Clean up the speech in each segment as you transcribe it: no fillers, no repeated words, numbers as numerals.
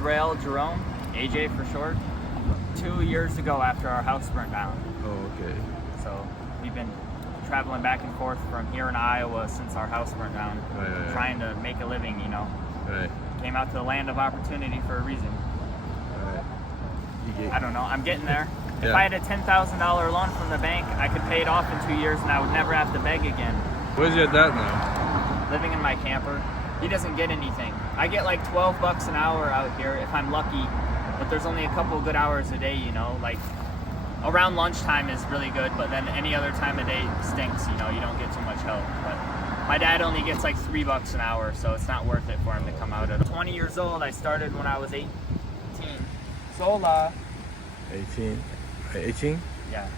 Rail Jerome, AJ for short, 2 years ago after our house burnt down. Oh, okay. So we've been traveling back and forth from here in Iowa since our house burnt down, Right. trying to make a living, you know. Right. Came out to the land of opportunity for a reason. Right. I don't know, I'm getting there. If Yeah. I had a $10,000 loan from the bank, I could pay it off in 2 years and I would never have to beg again. Where's your dad now? Living in my camper, he doesn't get anything. I get like 12 bucks an hour out here if I'm lucky, but there's only a couple good hours a day, you know, like around lunchtime is really good, but then any other time of day stinks, you know, you don't get too much help. But my dad only gets like 3 bucks an hour, so it's not worth it for him to come out at 20 years old. I started when I was 18. Sola. 18. 18? Yeah.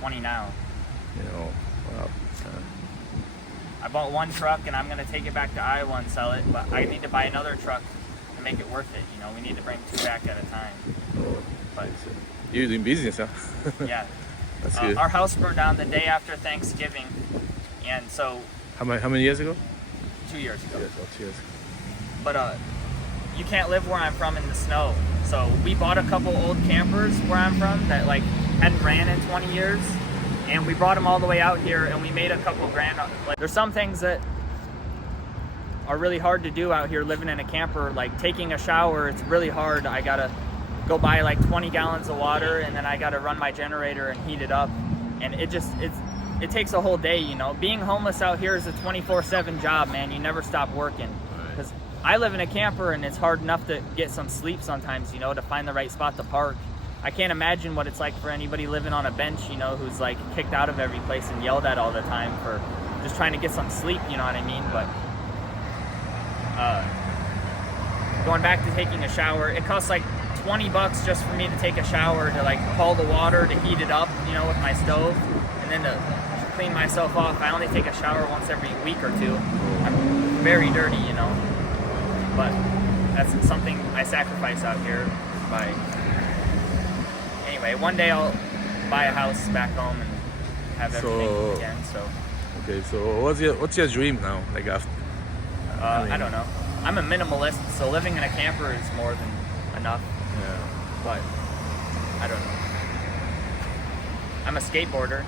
20 now. You know, wow. I bought one truck and I'm gonna take it back to Iowa and sell it, but I need to buy another truck to make it worth it. You know, we need to bring 2 back at a time. But You're doing business, huh? yeah, That's good. our house burned down the day after Thanksgiving, and so How many years ago? 2 years ago. Yes, 2 years. But you can't live where I'm from in the snow. So we bought a couple old campers where I'm from that like hadn't ran in 20 years. And we brought them all the way out here and we made a couple grand. Like, there's some things that are really hard to do out here living in a camper, like taking a shower. It's really hard. I gotta go buy like 20 gallons of water and then I gotta run my generator and heat it up. And it takes a whole day, you know. Being homeless out here is a 24/7 job, man. You never stop working. Because I live in a camper and it's hard enough to get some sleep sometimes, you know, to find the right spot to park. I can't imagine what it's like for anybody living on a bench, you know, who's like kicked out of every place and yelled at all the time for just trying to get some sleep, you know what I mean? But going back to taking a shower, it costs like 20 bucks just for me to take a shower, to like haul the water, to heat it up, you know, with my stove, and then to clean myself off. I only take a shower once every week or two. I'm very dirty, you know, but that's something I sacrifice out here by... Anyway, one day I'll buy a house back home and have everything again. So okay, so what's your dream now? Like after? I don't know. I'm a minimalist, so living in a camper is more than enough. Yeah. But I don't know. I'm a skateboarder,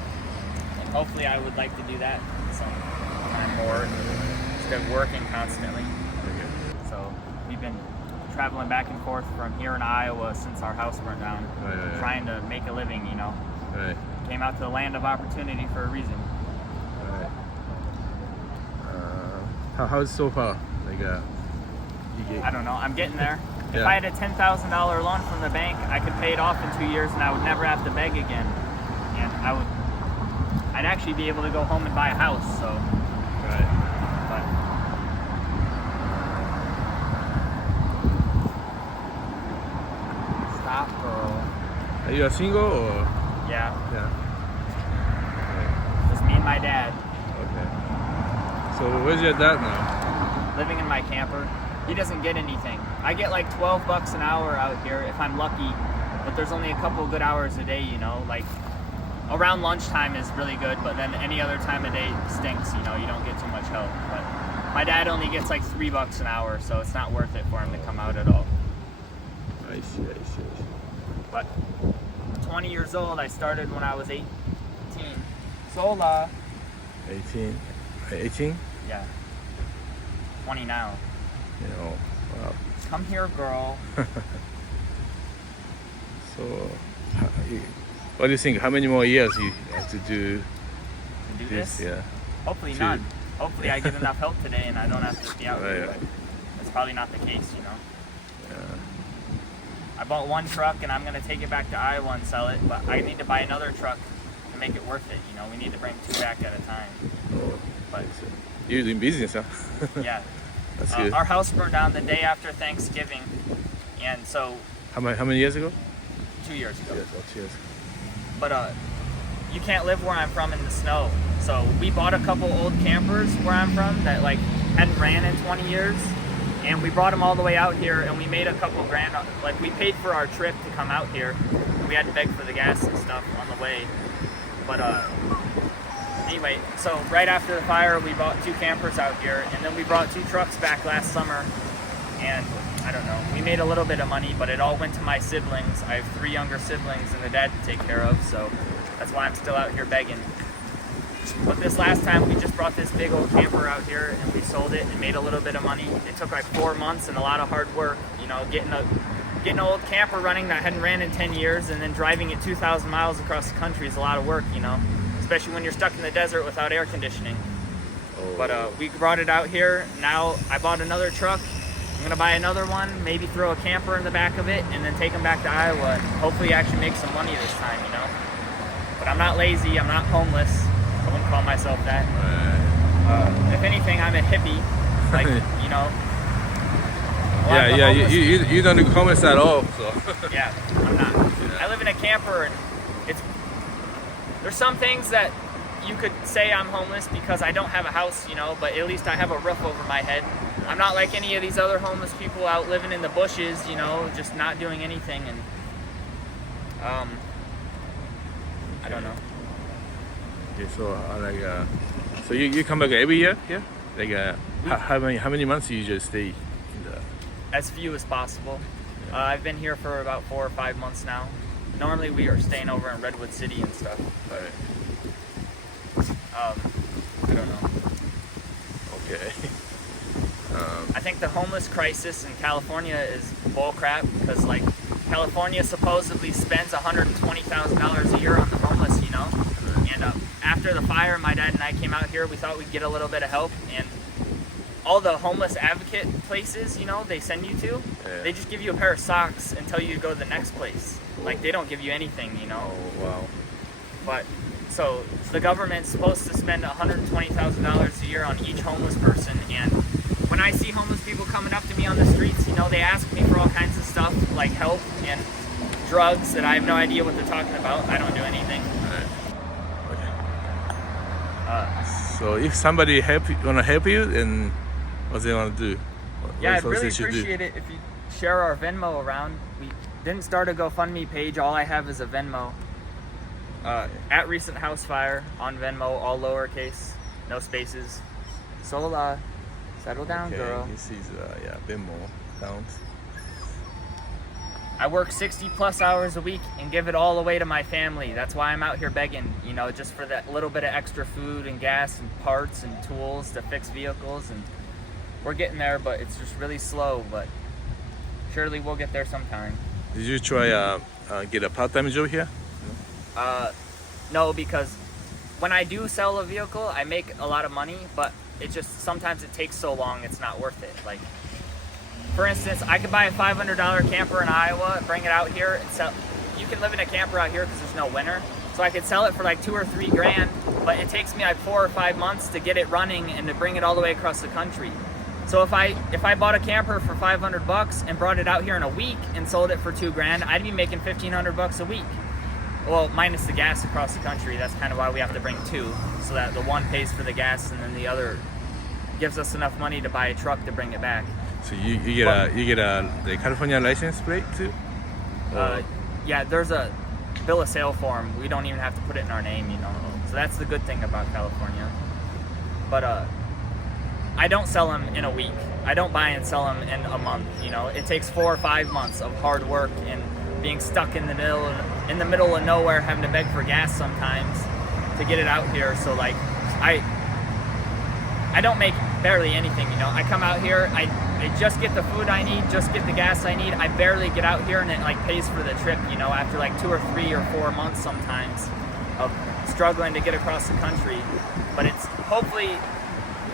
and hopefully I would like to do that sometime more instead of working constantly. Okay. So we've been traveling back and forth from here in Iowa since our house burnt down, Right. trying to make a living, you know. Right. Came out to the land of opportunity for a reason. Right. How's so far? Like I don't know, I'm getting there. If Yeah. I had a $10,000 loan from the bank, I could pay it off in 2 years and I would never have to beg again. And I'd actually be able to go home and buy a house, so. Right. But stop, girl. Are you a single or? Yeah, Yeah. just me and my dad. Okay. So where's your dad now? Living in my camper. He doesn't get anything. I get like 12 bucks an hour out here if I'm lucky, but there's only a couple good hours a day, you know, like around lunchtime is really good, but then any other time of day stinks, you know, you don't get too much help. But my dad only gets like 3 bucks an hour, so it's not worth it for him to come out at all. I see. But 20 years old, I started when I was 18. Sola. 18. 18? Yeah. 20 now. You know, wow. Come here, girl. So, what do you think? How many more years you have to do To do this? Yeah. Hopefully To- none. Hopefully I get enough help today and I don't have to be out here. Right. But that's probably not the case, you know. Yeah. I bought one truck and I'm gonna take it back to Iowa and sell it, but I need to buy another truck to make it worth it. You know, we need to bring 2 back at a time. But You're doing business, huh? yeah, That's good. our house burned down the day after Thanksgiving, and so How many years ago? 2 years ago. Yes, 2 years. But you can't live where I'm from in the snow. So we bought a couple old campers where I'm from that like hadn't ran in 20 years, and we brought them all the way out here and we made a couple grand. Like we paid for our trip to come out here. We had to beg for the gas and stuff on the way, but Anyway, so right after the fire, we bought 2 campers out here, and then we brought 2 trucks back last summer, and I don't know, we made a little bit of money, but it all went to my siblings. I have 3 younger siblings and a dad to take care of, so that's why I'm still out here begging. But this last time, we just brought this big old camper out here, and we sold it and made a little bit of money. It took like 4 months and a lot of hard work, you know, getting an old camper running that hadn't ran in 10 years, and then driving it 2,000 miles across the country is a lot of work, you know, especially when you're stuck in the desert without air conditioning. Oh. But we brought it out here. Now I bought another truck. I'm gonna buy another one, maybe throw a camper in the back of it, and then take them back to Iowa and hopefully actually make some money this time, you know. But I'm not lazy, I'm not homeless. I wouldn't call myself that. If anything, I'm a hippie, like, you know. Yeah, you don't do homeless at all, so. Yeah, I'm not. I live in a camper, and there's some things that you could say I'm homeless because I don't have a house, you know, but at least I have a roof over my head. I'm not like any of these other homeless people out living in the bushes, you know, just not doing anything, and I don't know. Okay, so so you come back every year here? Like how many months you usually stay in the? As few as possible. I've been here for about 4 or 5 months now. Normally we are staying over in Redwood City and stuff, but I don't know. Okay. I think the homeless crisis in California is bullcrap because, like, California supposedly spends $120,000 a year on the homeless, you know. And after the fire, my dad and I came out here. We thought we'd get a little bit of help, and all the homeless advocate places, you know, they send you to, they just give you a pair of socks and tell you to go to the next place. Like, they don't give you anything, you know. Oh wow. But so the government's supposed to spend $120,000 a year on each homeless person, and when I see homeless people coming up to me on the streets, you know, they ask me for all kinds of stuff like help and drugs that I have no idea what they're talking about. I don't do anything. Okay. So if somebody wanna help you, then what they wanna do? Yeah, I'd really appreciate it if you share our Venmo around. We didn't start a GoFundMe page. All I have is a Venmo. At Recent House Fire on Venmo, all lowercase, no spaces. So settle down, girl. This is Venmo account. I work 60 plus hours a week and give it all away to my family. That's why I'm out here begging, you know, just for that little bit of extra food and gas and parts and tools to fix vehicles. And we're getting there, but it's just really slow, but surely we'll get there sometime. Did you try get a part-time job here? No, because when I do sell a vehicle, I make a lot of money, but it just, sometimes it takes so long, it's not worth it. Like, for instance, I could buy a $500 camper in Iowa, bring it out here and sell. You can live in a camper out here because there's no winter. So I could sell it for like 2 or 3 grand, but it takes me like 4 or 5 months to get it running and to bring it all the way across the country. So if I bought a camper for $500 and brought it out here in a week and sold it for 2 grand, I'd be making $1,500 a week. Well, minus the gas across the country. That's kind of why we have to bring 2, so that the one pays for the gas and then the other gives us enough money to buy a truck to bring it back. So you get the California license plate too? Yeah, there's a bill of sale form. We don't even have to put it in our name, you know. So that's the good thing about California. But I don't sell them in a week. I don't buy and sell them in a month. You know, it takes 4 or 5 months of hard work and being stuck in the middle of nowhere, having to beg for gas sometimes to get it out here. So like, I don't make barely anything, you know. I come out here, I just get the food I need, just get the gas I need. I barely get out here, and it like pays for the trip, you know, after like 2 or 3 or 4 months sometimes of struggling to get across the country. But it's hopefully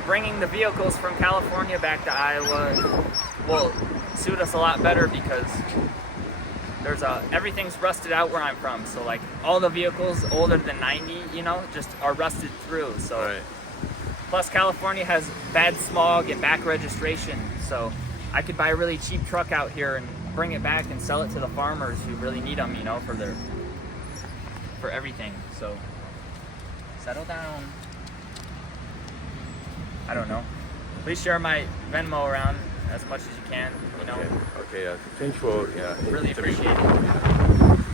bringing the vehicles from California back to Iowa will suit us a lot better, because there's everything's rusted out where I'm from. So like all the vehicles older than 90, you know, just are rusted through. So Right. Plus California has bad smog and back registration. So I could buy a really cheap truck out here and bring it back and sell it to the farmers who really need them, you know, for everything. So settle down. I don't know. Please share my Venmo around as much as you can, you know. Okay. Thank you for Really interview. appreciate it.